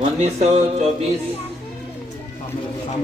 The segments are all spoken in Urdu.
1924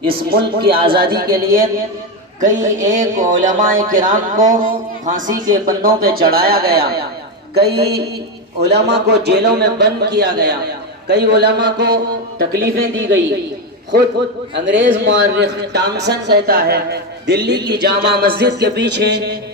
اس ملک کی آزادی کے لیے کئی ایک علماء کرام کو پھانسی کے پنوں پہ چڑھایا گیا، کئی علماء کو جیلوں میں بند کیا گیا، کئی علماء کو تکلیفیں دی گئی۔ خود انگریز مورخ ٹامسن کہتا ہے دلی کی جامع مسجد کے پیچھے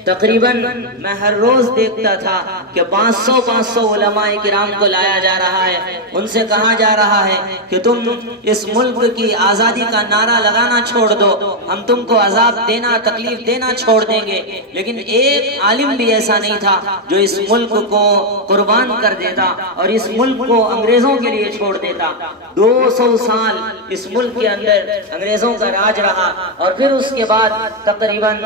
تقریباً میں ہر روز دیکھتا تھا کہ 500 علماء کرام کو لایا جا رہا ہے، ان سے کہا جا رہا ہے کہ تم اس ملک کی آزادی کا نعرہ لگانا چھوڑ دو، ہم تم کو عذاب دینا تکلیف دینا چھوڑ دیں گے، لیکن ایک عالم بھی ایسا نہیں تھا جو اس ملک کو قربان کر دیتا اور اس ملک کو انگریزوں کے لیے چھوڑ دیتا۔ 200 سال اس ملک کے اندر انگریزوں کا راج رہا اور پھر اس کے بعد تقریباً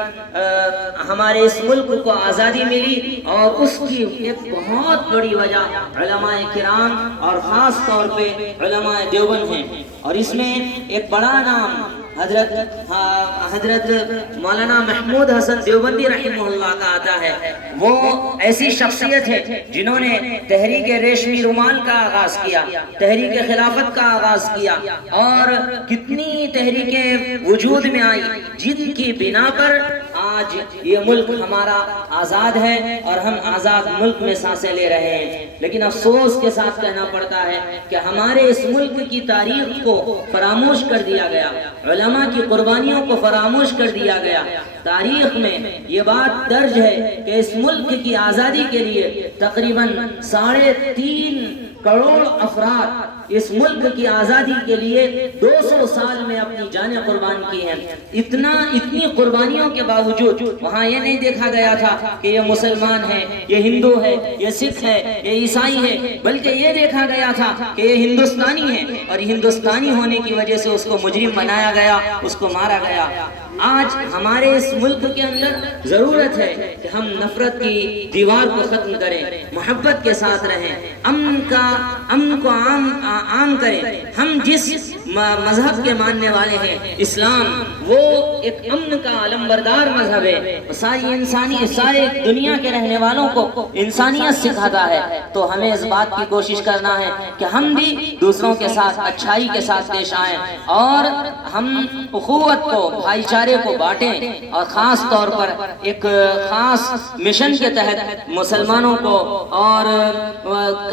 ہمارے اس ملک کو آزادی ملی، اور اس کی ایک بہت بڑی وجہ علماء کرام اور خاص طور پہ علماء دیوبند ہیں۔ اور اس میں ایک بڑا نام حضرت مولانا محمود حسن دیوبندی رحمہ اللہ کا آتا ہے۔ وہ ایسی شخصیت ہے جنہوں نے تحریک ریشمی رومال کا آغاز کیا، تحریک خلافت کا آغاز کیا، اور کتنی تحریکیں وجود میں آئی جن کی بنا پر آج یہ ملک ہمارا آزاد ہے اور ہم آزاد ملک میں سانسیں لے رہے ہیں۔ لیکن افسوس کے ساتھ کہنا پڑتا ہے کہ ہمارے اس ملک کی تاریخ کو فراموش کر دیا گیا، علماء کی قربانیوں کو فراموش کر دیا گیا۔ تاریخ میں یہ بات درج ہے کہ اس ملک کی آزادی کے لیے تقریباً 3.5 کروڑ افراد اس ملک کی آزادی کے لیے 200 سال میں اپنی جانیں قربان کی ہیں۔ اتنی قربانیوں کے باوجود وہاں یہ نہیں دیکھا گیا تھا کہ یہ مسلمان ہے، یہ ہندو ہے، یہ سکھ ہے، یہ عیسائی ہے، بلکہ یہ دیکھا گیا تھا کہ یہ ہندوستانی ہے، اور ہندوستانی ہونے کی وجہ سے اس کو مجرم بنایا گیا، اس کو مارا گیا۔ آج ہمارے اس ملک کے اندر ضرورت ہے کہ ہم نفرت کی دیوار کو ختم کریں، محبت کے ساتھ رہیں، امن کو عام کریں۔ ہم جس مذہب کے ماننے والے ہیں اسلام، وہ ایک امن کا علمبردار مذہب ہے، ساری دنیا کے رہنے والوں کو انسانیت سکھاتا ہے۔ تو ہمیں اس بات کی کوشش کرنا ہے کہ ہم بھی دوسروں کے ساتھ اچھائی کے ساتھ پیش آئیں، اور ہم اخوت کو، بھائی چارے کو بانٹیں، اور خاص طور پر ایک خاص مشن کے تحت مسلمانوں کو اور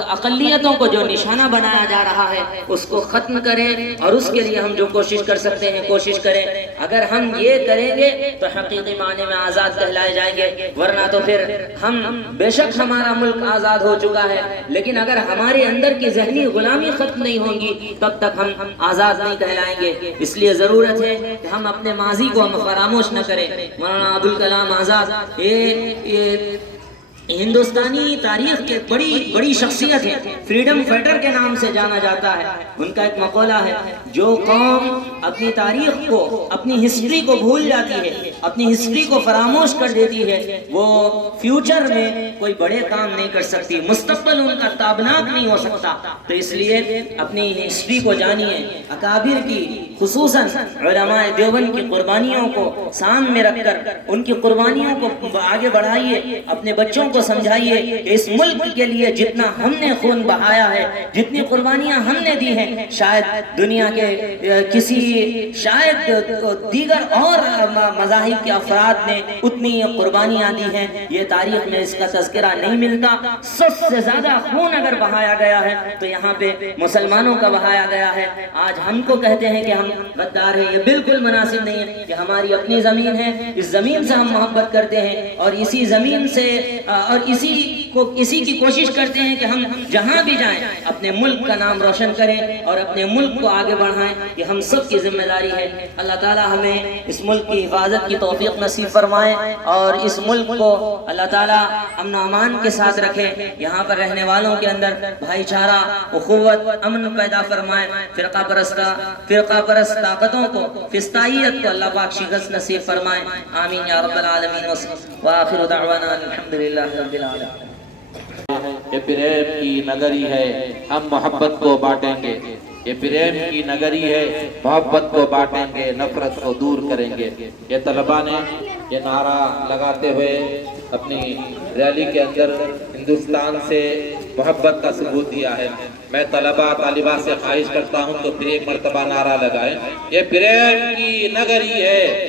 اقلیتوں کو جو نشانہ بنایا جا رہا ہے اس کو ختم کریں، اور اس کے لیے ہم جو کوشش کر سکتے ہیں کوشش کریں۔ اگر ہم یہ کریں گے تو حقیقی معنی میں آزاد کہلائے جائیں گے، ورنہ تو پھر ہم بے شک ہمارا ملک آزاد ہو چکا ہے، لیکن اگر ہمارے اندر کی ذہنی غلامی ختم نہیں ہوگی تب تک ہم آزاد نہیں کہلائیں گے۔ اس لیے ضرورت ہے کہ ہم اپنے ماضی کو ہم فراموش نہ کریں۔ مولانا ابوالکلام آزاد یہ ہندوستانی تاریخ کے بڑی شخصیت ہے، فریڈم فائٹر کے نام سے جانا جاتا ہے۔ ان کا ایک مقولہ ہے، جو قوم اپنی تاریخ کو، اپنی ہسٹری کو بھول جاتی ہے، اپنی ہسٹری کو فراموش کر دیتی ہے، وہ فیوچر میں کوئی بڑے کام نہیں کر سکتی، مستقبل ان کا تابناک نہیں ہو سکتا۔ تو اس لیے اپنی ہسٹری کو جانیے، اکابر کی، خصوصاً علماء دیوبند کی قربانیوں کو سامنے رکھ کر ان کی قربانیوں کو آگے بڑھائیے، اپنے بچوں کو سمجھائیے کہ اس ملک کے لیے جتنا ہم نے خون بہایا ہے، جتنی قربانیاں ہم نے دی ہیں، شاید دنیا کے شاید دیگر اور مذاہب کے افراد نے اتنی قربانیاں دی ہیں، یہ تاریخ میں اس کا تذکرہ نہیں ملتا۔ سب سے زیادہ خون اگر بہایا گیا ہے تو یہاں پہ مسلمانوں کا بہایا گیا ہے۔ آج ہم کو کہتے ہیں کہ ہم غدار ہیں، یہ بالکل مناسب نہیں ہے۔ کہ ہماری اپنی زمین ہے، اس زمین سے ہم محبت کرتے ہیں، اور اسی زمین سے اور اسی کی کوشش کرتے ہیں کہ ہم جہاں بھی جائیں اپنے ملک کا نام روشن کریں اور اپنے ملک کو آگے بڑھائیں۔ یہ ہم سب کی ذمہ داری ہے۔ اللہ تعالیٰ ہمیں اس ملک کی حفاظت کی توفیق نصیب فرمائے، اور اس ملک کو اللہ تعالیٰ امن و امان کے ساتھ رکھے، یہاں پر رہنے والوں کے اندر بھائی چارہ، اخوت، امن پیدا فرمائے، فرقہ پرست طاقتوں کو، فسطائیت کو اللہ پاک شکست نصیب فرمائے۔ آمین یا رب العالمین، وآخر دعوانا الحمدللہ رب العالمین۔ یہ پریم کی نگری ہے، ہم محبت کو بانٹیں گے۔ یہ پریم کی نگری ہے، محبت کو بانٹیں گے، نفرت کو دور کریں گے۔ یہ طلباء نے یہ نعرہ لگاتے ہوئے اپنی ریلی کے اندر ہندوستان سے محبت کا ثبوت دیا ہے۔ میں طلبہ طالبات سے خواہش کرتا ہوں تو پھر ایک مرتبہ نعرہ لگائیں، یہ پریم کی نگری ہے،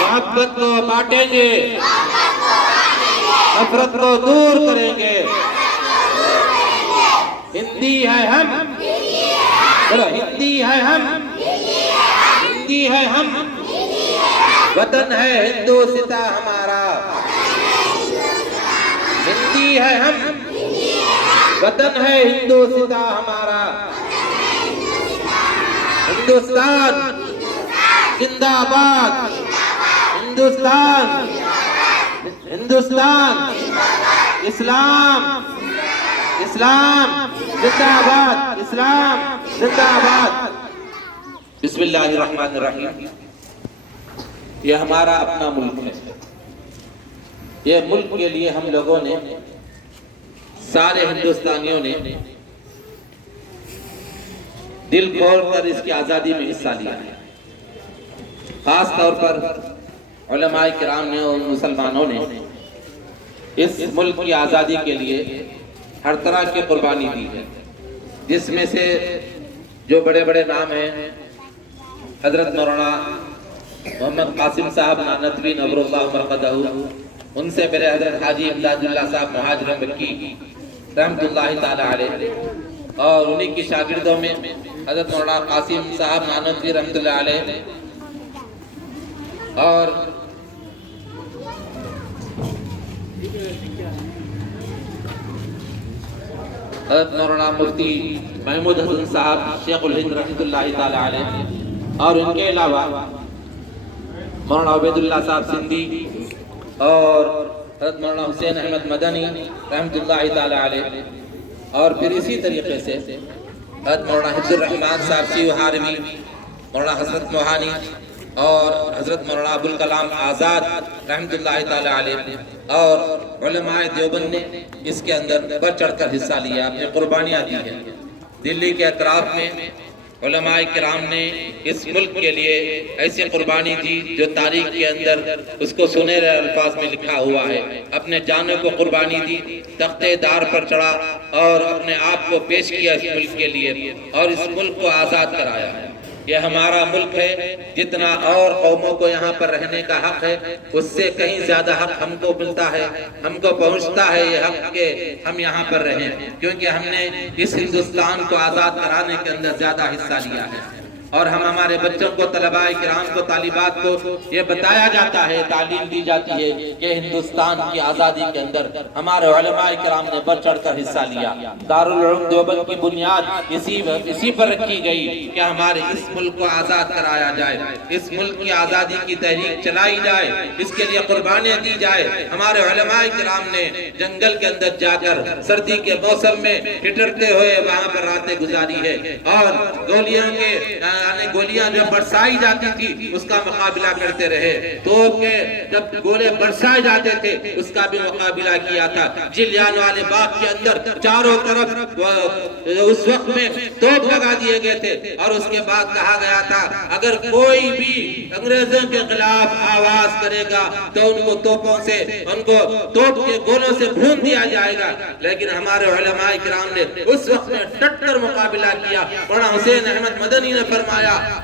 محبت کو بانٹیں گے، نفرت کو دور کریں گے، ہندی ہے ہم، بولو ہندی ہے ہم، ہندی ہے ہم، وطن ہے ہندوستان ہمارا، ہندی ہے ہم، وطن ہے ہندوستان ہمارا، ہندوستان زندہ باد، ہندوستان، ہندوستان، اسلام، اسلام زندہ باد، اسلام زندہ باد۔ بسم اللہ الرحمن الرحیم۔ یہ ہمارا اپنا ملک ہے، یہ ملک کے لیے ہم لوگوں نے، سارے ہندوستانیوں نے دل کھول کر اس کی آزادی میں حصہ لیا ہے۔ خاص طور پر علماء کرام نے اور مسلمانوں نے اس ملک کی آزادی کے لیے ہر طرح کی قربانی دی ہے، جس میں سے جو بڑے بڑے نام ہیں، حضرت مولانا محمد قاسم صاحب نانوتوی نور اللہ مرقدہ، ان سے میرے حضرت حاجی امداد اللہ صاحب مہاجر مکی رحمت اللہ تعالی علیہ، اور انہی کی شاگردوں میں حضرت مولانا قاسم صاحب نانوتوی رحمت اللہ علیہ، اور حضرت مولانا مفتی محمود حسن صاحب شیخ الہند رحمت اللہ تعالی علیہ، اور ان کے علاوہ مولانا عبید اللہ صاحب سندھی اور حضرت مولانا حسین احمد مدنی رحمت اللہ تعالی علیہ، اور پھر اسی طریقے سے حضرت مولانا حفظ الرحمان صاحب سیو حارمی، مولانا حضرت موہانی، اور حضرت مولانا ابوالکلام آزاد رحمت اللہ تعالی علیہ، اور علماء دیوبند نے اس کے اندر بڑھ چڑھ کر حصہ لیا، اپنی قربانیاں دی ہیں۔ دلی کے اطراف میں علماء کرام نے اس ملک کے لیے ایسی قربانی دی جو تاریخ کے اندر اس کو سنہرے الفاظ میں لکھا ہوا ہے، اپنے جانوں کو قربانی دی، تختے دار پر چڑھا اور اپنے آپ کو پیش کیا اس ملک کے لیے، اور اس ملک کو آزاد کرایا۔ یہ ہمارا ملک ہے، جتنا اور قوموں کو یہاں پر رہنے کا حق ہے، اس سے کہیں زیادہ حق ہم کو ملتا ہے، ہم کو پہنچتا ہے یہ حق کہ ہم یہاں پر رہیں، کیونکہ ہم نے اس ہندوستان کو آزاد کرانے کے اندر زیادہ حصہ لیا ہے۔ اور ہم ہمارے بچوں کو، طلباء کرام کو، طالبات کو یہ بتایا جاتا ہے، تعلیم دی جاتی ہے کہ ہندوستان کی آزادی کے اندر ہمارے علماء کرام نے بڑھ چڑھ کر حصہ لیا۔ دارالعلوم دیوبند کی بنیاد اسی پر رکھی گئی کہ ہمارے اس ملک کو آزاد کرایا جائے، اس ملک کی آزادی کی تحریک چلائی جائے، اس کے لیے قربانیاں دی جائے۔ ہمارے علماء کرام نے جنگل کے اندر جا کر سردی کے موسم میں ٹھٹرتے ہوئے وہاں پر راتیں گزاری ہے، اور گولیاں جو برسائی جاتی تھی اس کا مقابلہ کرتے رہے، توپ کے جب گولے برسائے جاتے تھے اس کا بھی مقابلہ کیا تھا۔ جلیان والے باغ کے اندر چاروں طرف اس وقت میں توپ لگا دیے گئے تھے، اور اس کے بعد کہا گیا تھا اگر کوئی بھی انگریزوں کے خلاف آواز کرے گا تو ان کو توپوں سے، ان کو توپ کے گولوں سے بھون دیا جائے گا۔ لیکن ہمارے علماء کرام نے اس وقت میں ڈٹ کر مقابلہ کیا۔ مولانا حسین احمد مدنی نے فرمایا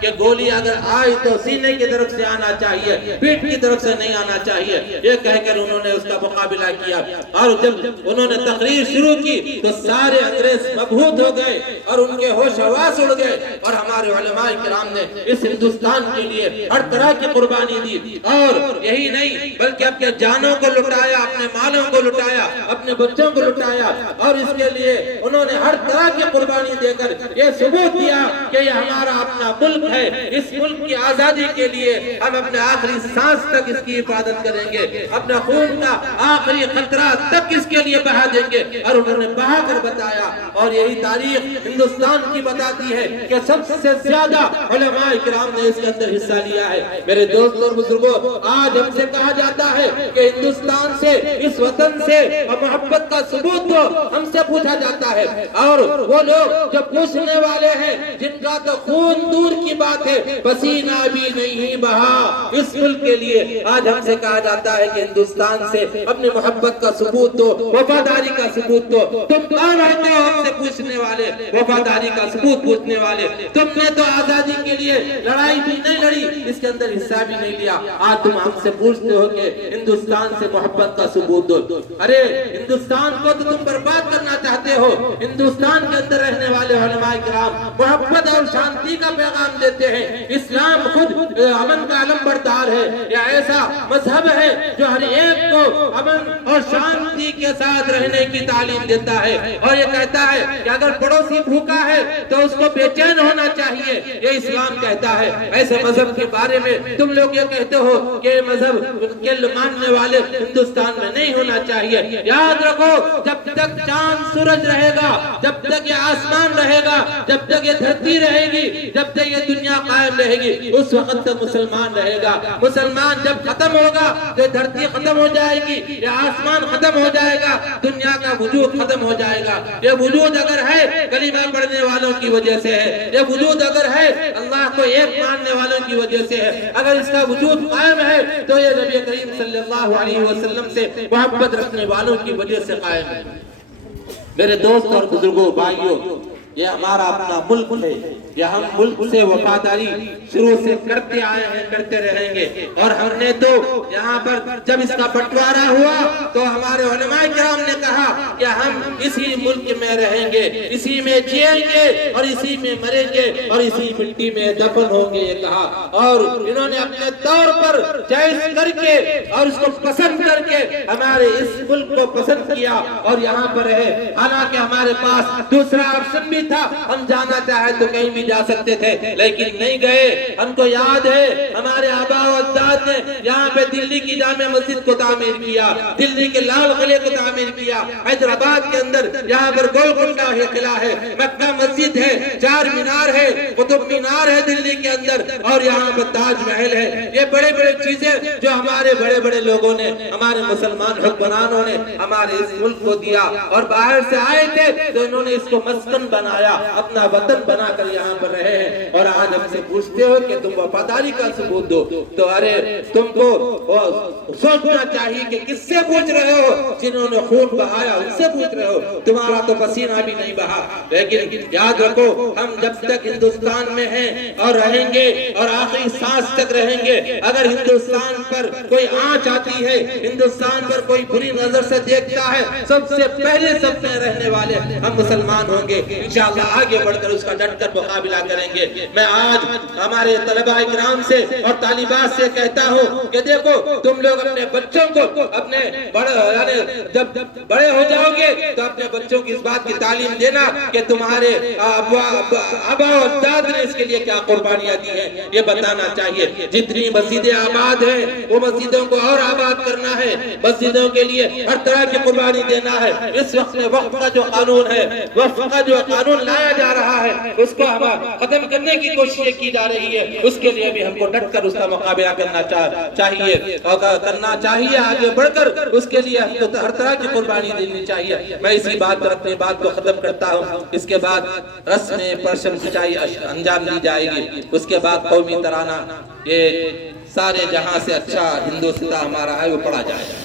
کہ گولی اگر آئی تو سینے کی طرف سے آنا چاہیے، پیٹ کی طرف سے نہیں آنا چاہیے، یہ کہہ کر انہوں نے اس کا مقابلہ کیا۔ اور جب انہوں نے تقریر شروع کی تو سارے انگریز مبہوت ہو گئے اور ان کے ہوش حواس اڑ گئے، اور ہمارے علماء کرام نے اس ہندوستان کے لیے ہر طرح کی قربانی دی، اور یہی نہیں بلکہ اپنے جانوں کو لٹایا، اپنے مالوں کو لٹایا، اپنے بچوں کو لٹایا، اور اس کے لیے انہوں نے ہر طرح کی قربانی دے کر یہ ثبوت دیا کہ یہ ہمارا اپنا ملک ہے۔ اس ملک کی آزادی کے لیے ہم اپنے آخری سانس تک اس کی حفاظت کریں گے، اپنا خون کا آخری قطرہ تک اس کے لیے بہا دیں گے، اور انہوں نے بہا کر بتایا۔ اور یہی تاریخ ہندوستان کی بتاتی ہے کہ سب سے زیادہ علماء کرام نے اس کے اندر حصہ لیا ہے۔ میرے دوست اور بزرگوں، آج ہم سے کہا جاتا ہے کہ ہندوستان سے، اس وطن سے محبت کا ثبوت دو، ہم سے پوچھا جاتا ہے، اور وہ لوگ جو پوچھنے والے ہیں جن کا تو خون دور کی بات ہے پسینہ بھی نہیں بہا اس ملک کے لیے. آج ہم سے کہا جاتا ہے کہ ہندوستان سے اپنی محبت کا ثبوت دو, وفاداری کا ثبوت دو. تم کون ہوتے ہو ہم سے پوچھنے والے, وفاداری کا ثبوت پوچھنے والے؟ تم نے تو آزادی کے لیے لڑائی بھی نہیں لڑی, اس کے اندر حصہ بھی نہیں لیا. آج تم ہم سے پوچھتے ہو کہ ہندوستان سے محبت کا ثبوت دو. ارے ہندوستان کو تو تم برباد کرنا چاہتے ہو. ہندوستان کے اندر رہنے والے علماء کرام محبت اور شانتی کا پیغام دیتے ہیں. اسلام خود امن کا علم بردار ہے. یہ ایسا مذہب ہے جو ہر ایک کو امن اور شانتی کے ساتھ رہنے کی تعلیم دیتا ہے, اور یہ کہتا ہے کہ اگر پڑوسی بھوکا ہے تو اس کو بے چین ہونا چاہیے. یہ اسلام کہتا ہے. ایسے مذہب کے بارے میں تم لوگ یہ کہتے ہو کہ مذہب کے ماننے والے ہندوستان میں نہیں ہونا چاہیے. یاد رکھو, جب تک چاند سورج رہے گا, جب تک یہ آسمان رہے گا, جب تک یہ دھرتی رہے گی, جب تک یہ دنیا قائم رہے گی, اس وقت تک مسلمان رہے گا. مسلمان جب ختم ہوگا تو دھرتی ختم ہو جائے گی, یہ آسمان ختم ہو جائے گا, دنیا کا وجود ختم ہو جائے گا. یہ وجود اگر ہے کلمہ پڑھنے والوں کی وجہ سے ہے. یہ وجود اگر ہے اللہ کو ایک ماننے والوں کی وجہ سے ہے. اگر اس کا وجود قائم ہے تو یہ نبی کریم صلی اللہ علیہ وسلم سے محبت رکھنے والوں کی وجہ سے قائم ہے. میرے دوست اور بزرگوں, بھائیوں, یہ ہمارا اپنا ملک ہے. یہ ہم ملک سے وفاداری شروع سے کرتے آئے ہیں, کرتے رہیں گے. اور ہم نے تو یہاں پر جب اس کا بٹوارا ہوا تو ہمارے علماء کرام نے کہا کہ ہم اسی ملک میں رہیں گے, اسی میں جیئیں گے اور اسی میں مریں گے اور اسی مٹی میں دفن ہوں گے, یہ کہا. اور انہوں نے اپنے طور پر چوائس کر کے اور اس کو پسند کر کے ہمارے اس ملک کو پسند کیا اور یہاں پر رہے. حالانکہ ہمارے پاس دوسرا آپشن بھی تھا, ہم جانا چاہے تو کہیں بھی جا سکتے تھے, لیکن نہیں گئے. ہم کو یاد ہے ہمارے آبا و اجداد نے یہاں پہ دلی کی جامع مسجد کو تعمیر کیا, دلی کے لال قلعے کو تعمیر کیا, حیدرآباد کے اندر یہاں پر گولکنڈہ قلعہ ہے, مکہ مسجد ہے, چار مینار ہے, قطب مینار ہے دلی کے اندر, اور یہاں پر تاج محل ہے. یہ بڑے بڑے چیزیں جو ہمارے بڑے بڑے لوگوں نے, ہمارے مسلمان حکمرانوں نے ہمارے اس ملک کو دیا. اور باہر سے آئے تھے تو انہوں نے اس کو مسکن بنایا, اپنا وطن بنا کر یہاں پر رہے ہیں. اور آج ہم سے پوچھتے ہو کہ تم وفاداری کا ثبوت دو, تو ارے تم کو سوچنا چاہیے کہ کس سے پوچھ رہے ہو. جنہوں نے خون بہایا ان سے پوچھ رہے ہو. تمہارا تو پسینہ بھی نہیں بہا. لیکن یاد رکھو, ہم جب تک ہندوستان میں ہیں اور رہیں گے اور آخری سانس تک رہیں گے, اگر ہندوستان پر کوئی آنچ آتی ہے, ہندوستان پر کوئی بری نظر سے دیکھتا ہے, سب سے پہلے سب میں رہنے والے ہم مسلمان ہوں گے. انشاءاللہ آگے بڑھ کر اس کا ڈٹ کر مقابلہ کریں گے. میں آج ہمارے طلباء کرام سے اور طالبات سے کہتا ہوں کہ دیکھو, تم لوگ اپنے بچوں کو اپنے جب بڑے ہو جاؤ گے تو اپنے بچوں کی اس بات کی تعلیم دینا کہ تمہارے آبا و اجداد نے اس کے لیے کیا قربانیاں دی ہیں, یہ بتانا چاہیے. جتنی مسجدیں آباد ہیں وہ مسجدوں کو اور آباد کرنا ہے, مسجدوں کے لیے ہر طرح کی قربانی دینا ہے. اس وقت میں وقف کا جو قانون ہے, وقف کا جو قانون لایا جا رہا ہے, اس کو ہم ختم کرنے کی کوشش کی جا رہی ہے. اس کے لیے بھی ہم کو ڈٹ کر اس کا مقابلہ کرنا چاہیے اور کرنا چاہیے. آگے بڑھ کر اس کے لیے ہم کو ہر طرح کی قربانی دینی چاہیے. میں اسی بات پر اپنی بات کو ختم کرتا ہوں. اس کے بعد رسم پرچم سچائی انجام دی جائے گی. اس کے بعد قومی ترانہ, یہ سارے جہاں سے اچھا ہندوستان ہمارا ہے, وہ پڑھا جائے گا.